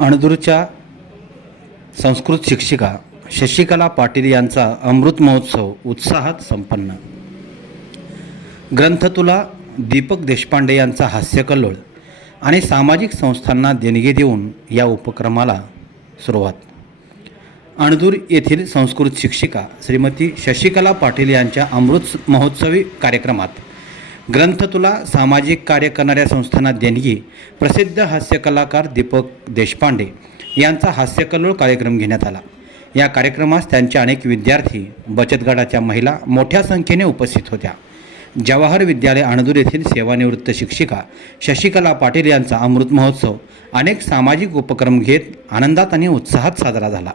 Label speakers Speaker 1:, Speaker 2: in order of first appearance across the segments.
Speaker 1: अणदूरच्या संस्कृत शिक्षिका शशिकला पाटील यांचा अमृत महोत्सव उत्साहात संपन्न. ग्रंथतुला दीपक देशपांडे यांचा हास्यकल्लोळ आणि सामाजिक संस्थांना देणगी देऊन या उपक्रमाला सुरुवात. अणदूर येथील संस्कृत शिक्षिका श्रीमती शशिकला पाटील यांच्या अमृत महोत्सवी कार्यक्रमात ग्रंथतुला सामाजिक कार्य करणाऱ्या संस्थांना देणगी प्रसिद्ध हास्यकलाकार दीपक देशपांडे यांचा हास्यकल्लोळ कार्यक्रम घेण्यात आला. या कार्यक्रमास त्यांचे अनेक विद्यार्थी बचत गटाच्या महिला मोठ्या संख्येने उपस्थित होत्या. जवाहर विद्यालय अणदूर येथील सेवानिवृत्त शिक्षिका शशिकला पाटील यांचा अमृत महोत्सव अनेक सामाजिक उपक्रम घेत आनंदात आणि उत्साहात साजरा झाला.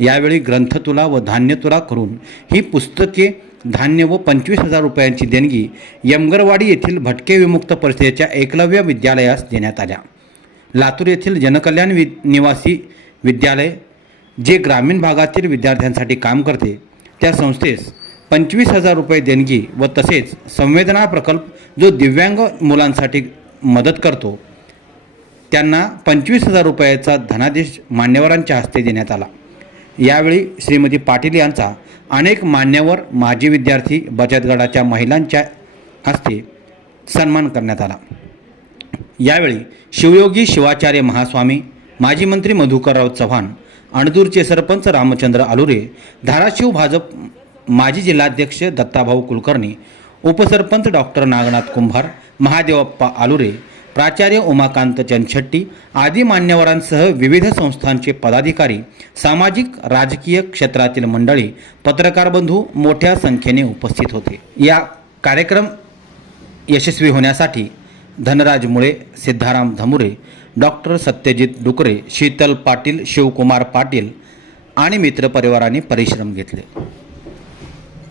Speaker 1: यावेळी ग्रंथतुला व धान्यतुला करून ही पुस्तके धान्य व पंचवीस हजार रुपयांची देणगी यमगरवाडी येथील भटके विमुक्त परिषदेच्या एकलव्य विद्यालयास देण्यात आल्या. लातूर येथील जनकल्याण वि निवासी विद्यालय जे ग्रामीण भागातील विद्यार्थ्यांसाठी काम करते त्या संस्थेस पंचवीस हजार रुपये देणगी व तसेच संवेदना प्रकल्प जो दिव्यांग मुलांसाठी मदत करतो त्यांना पंचवीस हजार रुपयाचा धनादेश मान्यवरांच्या हस्ते देण्यात आला. यावेळी श्रीमती पाटील यांचा अनेक मान्यवर माजी विद्यार्थी बचत गटाच्या महिलांच्या हस्ते सन्मान करण्यात आला. यावेळी शिवयोगी शिवाचार्य महास्वामी माजी मंत्री मधुकरराव चव्हाण अणदूरचे सरपंच रामचंद्र आलुरे धाराशिव भाजप माजी जिल्हाध्यक्ष दत्ताभाऊ कुलकर्णी उपसरपंच डॉक्टर नागनाथ कुंभार महादेवप्पा आलुरे प्राचार्य उमाकांत चनछट्टी आदी मान्यवरांसह विविध संस्थांचे पदाधिकारी सामाजिक राजकीय क्षेत्रातील मंडळी पत्रकार बंधू मोठ्या संख्येने उपस्थित होते. या कार्यक्रम यशस्वी होण्यासाठी धनराज मुळे सिद्धाराम धमुरे डॉक्टर सत्यजित डुकरे शीतल पाटील शिवकुमार पाटील आणि मित्रपरिवाराने परिश्रम घेतले.